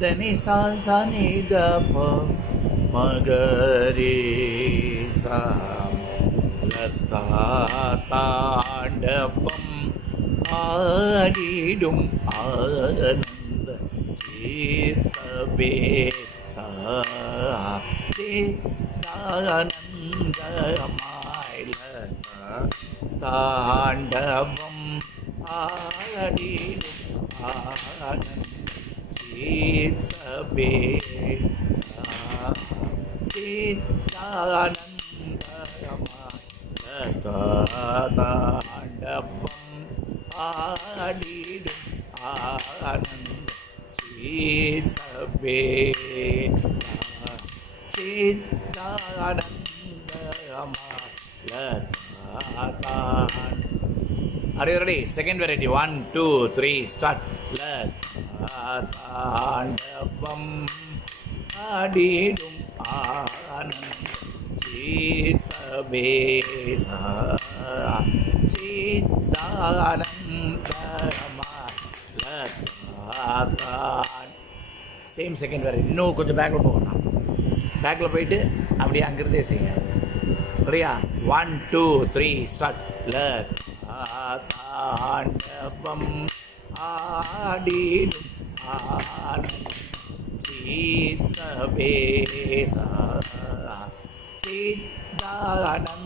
దని సా సా ని ద ప மகரி தாண்டவம் ஆடிடும் ஆனந்த சீர்சபே சானந்தமாயில தாண்டவம் ஆடிடும் ஆனந்த சீர்சபே தாண்டவம் ஆடிடும் ஆனந்த சீர்சபே Are you ready? Second variety. 1, 2, 3, start. தாண்டவம் ஆடிடும் ஆனந்த சீர்சபே சேம் செகண்ட் வேறு இன்னும் கொஞ்சம் பேக்கில் போகணும். பேக்கில் போயிட்டு அப்படியே அங்கிருந்தே செய்யுங்க. சரியா? 1, 2, 3 ஸ்டார்ட். தாண்டவம் ஆடிடும் ஆனந்த சீர்சபே சித்தானந்தமய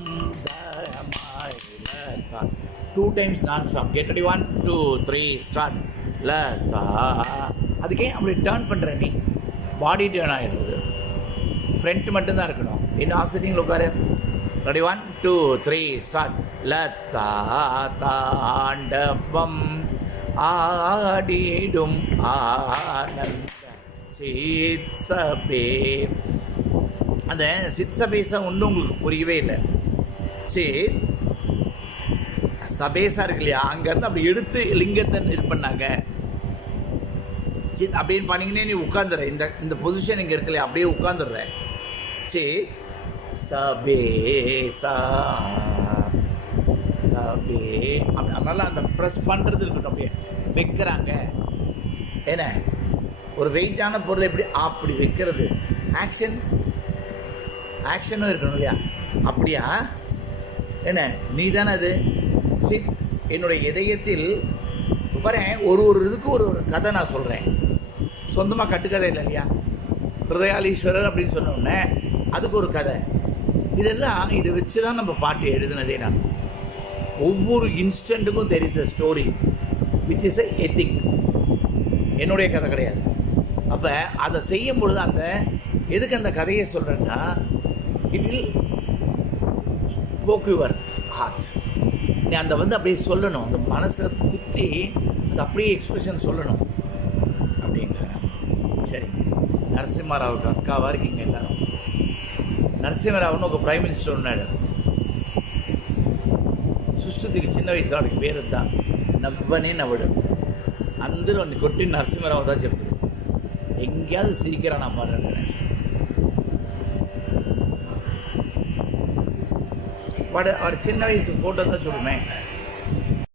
2 times non-stop. Get ready. 1, 2, 3 start. அதுக்கே அப்படி டேர்ன் பண்ணுற நீ பாடி டேர்ன் ஆகிடுறது. ஃப்ரண்ட் மட்டும்தான் இருக்கணும். இன்னும் ஆஃப் செட்டிங்கில் உட்காரு. ரெடி? 1, 2, 3 ஸ்டார்ட். தாண்டவம் ஆடிடும் ஆனந்த சித்சபே. அந்த சித்சபேசா ஒன்றும் உங்களுக்கு புரியவே இல்லை. சரி, சபேசா இருக்கு இல்லையா, அங்கேருந்து அப்படி எடுத்து லிங்கத்தை இது பண்ணாங்க. சித் அப்படின்னு பண்ணிங்கன்னே நீ உட்காந்துடுற. இந்த பொசிஷன் இங்கே இருக்கு இல்லையா, அப்படியே உட்காந்துடுற. சரி, சபேசா சபே அப்படி அதனால அந்த ப்ரெஸ் பண்ணுறது இருக்கட்டும். அப்படியே வைக்கிறாங்க. என்ன ஒரு வெயிட்டான பொருளை எப்படி அப்படி வைக்கிறது. ஆக்ஷனும் இருக்கணும் இல்லையா? அப்படியா? என்ன நீ தானே அது? சித் என்னுடைய இதயத்தில் பாரு, ஒரு இதுக்கு ஒரு கதை நான் சொல்கிறேன். சொந்தமாக கட்டுக்கதை இல்லை இல்லையா? ஹிருதயாலீஸ்வரர் அப்படின்னு சொன்னோடனே அதுக்கு ஒரு கதை. இதெல்லாம் இதை வச்சு தான் நம்ம பாட்டு எழுதுனதே. நான் ஒவ்வொரு இன்ஸ்டண்ட்டுக்கும் there is a story which is a ethic. என்னுடைய கதை கிடையாது. அப்போ அதை செய்யும் பொழுது அந்த எதுக்கு அந்த கதையை சொல்கிறேன்னா, it will poke your heart. நீ அந்த அப்படியே சொல்லணும். அந்த மனசை குத்தி அது அப்படியே எக்ஸ்பிரஷன் சொல்லணும் அப்படிங்க. சரிங்க. நரசிம்மராவுக்கு அக்காவாக இருக்கீங்க எல்லாரும். நரசிம்மராவுன்னு ஒரு பிரைம் மினிஸ்டர் ఉన్నాడు. సుష్టుతికి చిన్న వయసులో వాడికి పేరు నవ్వనే నవ్వడు. అందరూ అన్ని కొట్టి నరసింహరావు தான் చెప్తారు. எங்கேயாவது சிரிக்கிறான் நான் பாருங்க. వాడు చిన్న వయసు ఫోటో தான் చూడమే.